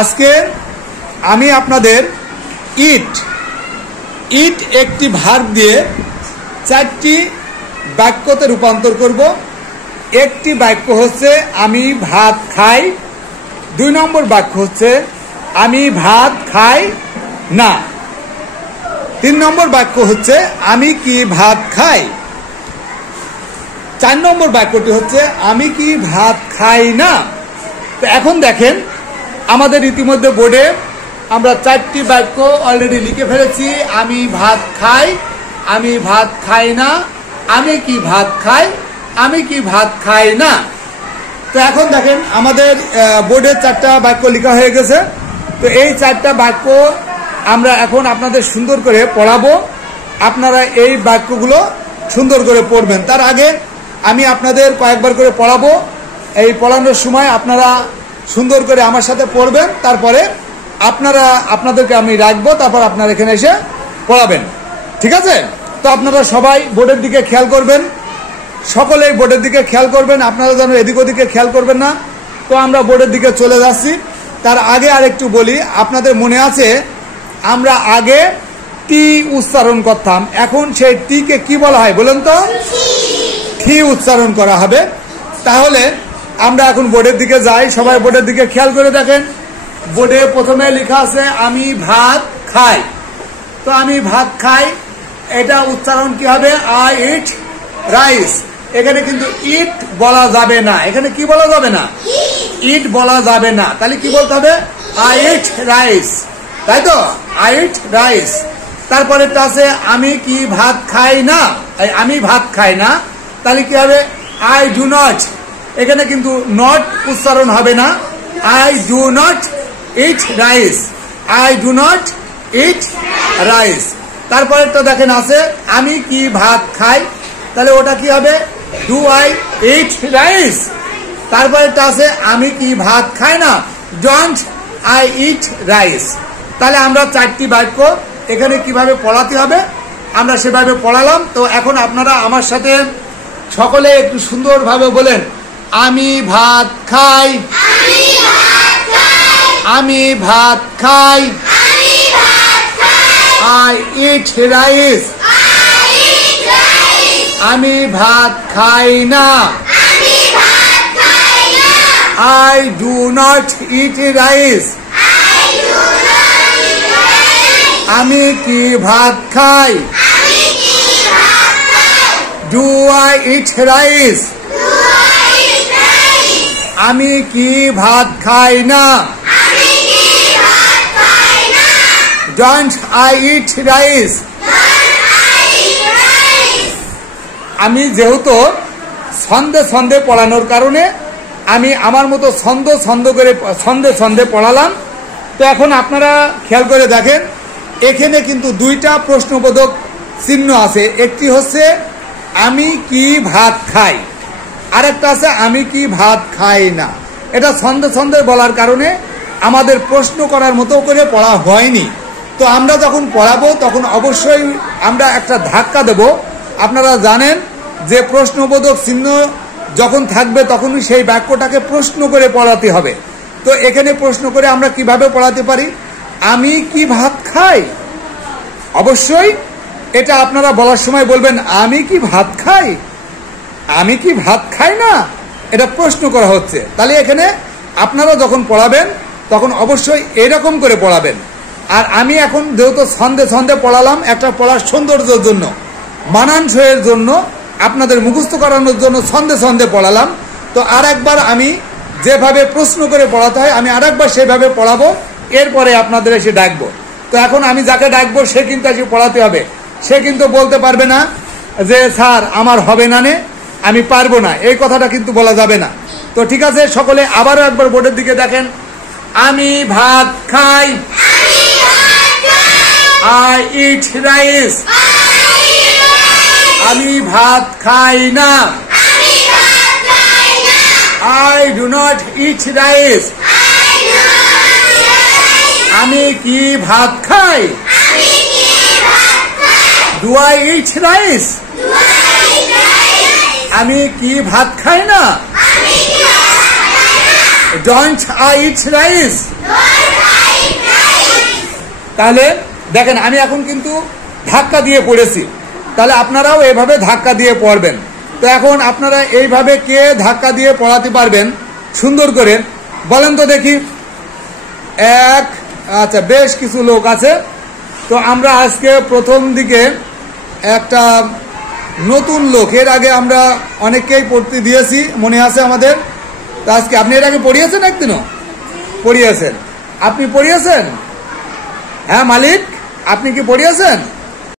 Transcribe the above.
আজকে আমি আপনাদের ইট ইট একটি ভার্ব দিয়ে 4টি বাক্যতে রূপান্তর করব। একটি বাক্য হচ্ছে আমি ভাত খাই, 2 নম্বর বাক্য হচ্ছে আমি ভাত খাই না, 3 নম্বর বাক্য হচ্ছে আমি কি ভাত খাই, 4 নম্বর বাক্যটি হচ্ছে আমি কি ভাত খাই না। তো এখন দেখেন আমাদের ইতিমধ্যে বোর্ডে আমরা 4টি বাক্য অলরেডি লিখে ফেলেছি। আমি ভাত খাই, আমি ভাত খাই না, আমি কি ভাত খাই, আমি কি ভাত খাই না। তো এখন দেখেন আমাদের বোর্ডে 4টা বাক্য লেখা হয়ে গেছে। তো এই 4টা বাক্য আমরা এখন আপনাদের সুন্দর করে পড়াবো। আপনারা এই বাক্যগুলো সুন্দর করে পড়বেন। তার আগে আমি আপনাদের কয়েকবার করে পড়াবো। এই পড়ানোর সময় আপনারা সুন্দর করে আমার সাথে পড়বেন, তারপরে আপনাদেরকে আমি রাখবো, তারপর আপনারা এখানে এসে পড়াবেন, ঠিক আছে? তো আপনারা সবাই বোর্ডের দিকে খেয়াল করবেন, সকলেই বোর্ডের দিকে খেয়াল করবেন, আপনারা যেন এদিক ওদিকে খেয়াল করবেন না। তো আমরা বোর্ডের দিকে চলে যাচ্ছি। তার আগে আরেকটু বলি, আপনাদের মনে আছে আমরা আগে টি উচ্চারণ করতাম, এখন সেই টিকে কি বলা হয় বলেন তো? ঠি উচ্চারণ করা হবে। তাহলে আমরা এখন বোর্ডের দিকে যাই, সবাই বোর্ডের দিকে খেয়াল করে দেখেন। বোর্ডে প্রথমে লেখা আছে আমি ভাত খাই। তো আমি ভাত খাই, এটা উচ্চারণ কি হবে? I eat rice. এখানে কিন্তু ইট বলা যাবে না, এখানে কি বলা যাবে না? ইট বলা যাবে না। তাহলে কি বলতে হবে? আই ইট রাইস, তাই তো? I eat rice. তারপরে আছে আমি কি ভাত খাই না, আমি ভাত খাই না। তাহলে কি হবে? I do not. এখানে কিন্তু নট উচ্চারণ হবে না, I do not eat rice, I do not eat rice. তারপরেরটা দেখেন আছে আমি কি ভাত খাই, তাহলে ওটা কি হবে? Do I eat rice. তারপরেরটা আছে আমি কি ভাত খাই না, ডোন্ট আই ইট রাইস। তাহলে আমরা 4টি বাক্য এখানে কিভাবে পড়াতে হবে আমরা সেভাবে পড়ালাম। তো এখন আপনারা আমার সাথে সকলে একটু সুন্দরভাবে বলেন, আমি ভাত খাই, আমি ভাত খাই, আই ইট রাইস, আমি ভাত খাই না, I do not eat rice, আমি কি ভাত খাই, ডু আই ইট রাইস, আমি কি ভাত খাই না, ডোন্ট আই ইট রাইস। আমি যেহেতু ছন্দে ছন্দে পড়ানোর কারণে আমি আমার মতো ছন্দে পড়ালাম। তো এখন আপনারা খেয়াল করে দেখেন, এখানে কিন্তু 2টা প্রশ্নবোধক চিহ্ন আছে। একটি হচ্ছে আমি কি ভাত খাই, আরেকটা আছে আমি কি ভাত খাই না। এটা ছন্দে বলার কারণে আমাদের প্রশ্ন করার মতো করে পড়া হয়নি। তো আমরা যখন পড়াবো তখন অবশ্যই আমরা একটা ধাক্কা দেব। আপনারা জানেন যে প্রশ্নবোধক চিহ্ন যখন থাকবে তখনই সেই বাক্যটাকে প্রশ্ন করে পড়াতে হবে। তো এখানে প্রশ্ন করে আমরা কিভাবে পড়াতে পারি? আমি কি ভাত খাই, অবশ্যই এটা আপনারা বলার সময় বলবেন আমি কি ভাত খাই, আমি কি ভাত খাই না, এটা প্রশ্ন করা হচ্ছে। তাহলে এখানে আপনারা যখন পড়াবেন তখন অবশ্যই এরকম করে পড়াবেন। আর আমি এখন যেহেতু ছন্দে পড়ালাম, একটা পড়ার সৌন্দর্যের জন্য, মানানসইয়ের জন্য, আপনাদের মুখস্থ করানোর জন্য ছন্দে পড়ালাম। তো আর একবার আমি যেভাবে প্রশ্ন করে পড়াতে হয় আমি আর একবার সেভাবে পড়াবো, এরপরে আপনাদের এসে ডাকবো। তো এখন আমি যাকে ডাকবো সে কিন্তু এসে পড়াতে হবে। সে কিন্তু বলতে পারবে না যে স্যার আমার হবে না, আমি পারবো না, এই কথাটা কিন্তু বলা যাবে না। তো ঠিক আছে, সকলে আবারও একবার বোর্ডের দিকে দেখেন। আমি ভাত খাই, আই ইট রাইস, আমি ভাত খাই না, I do not eat rice, আমি কি ভাত খাই, ডু আই ইট রাইস, আমি কি ভাত খাই না, ডোন্ট আই ইট রাইস। তাহলে দেখেন আমি এখন কিন্তু ধাক্কা দিয়ে পড়েছি, তাহলে আপনারাও এভাবে ধাক্কা দিয়ে পড়বেন। তো এখন আপনারা এইভাবে কে ধাক্কা দিয়ে পড়াতে পারবেন সুন্দর করে বলেন তো দেখি। আচ্ছা, বেশ কিছু লোক আছে। তো আমরা আজকে প্রথম দিকে একটা নতুন লোক, এর আগে আমরা অনেককেই পড়তে দিয়েছি, মনে আছে আমাদের। তো আজকে আপনি এর আগে পড়িয়েছেন, একদিনও পড়িয়েছেন? আপনি পড়িয়েছেন? হ্যাঁ মালিক, আপনি কি পড়িয়েছেন?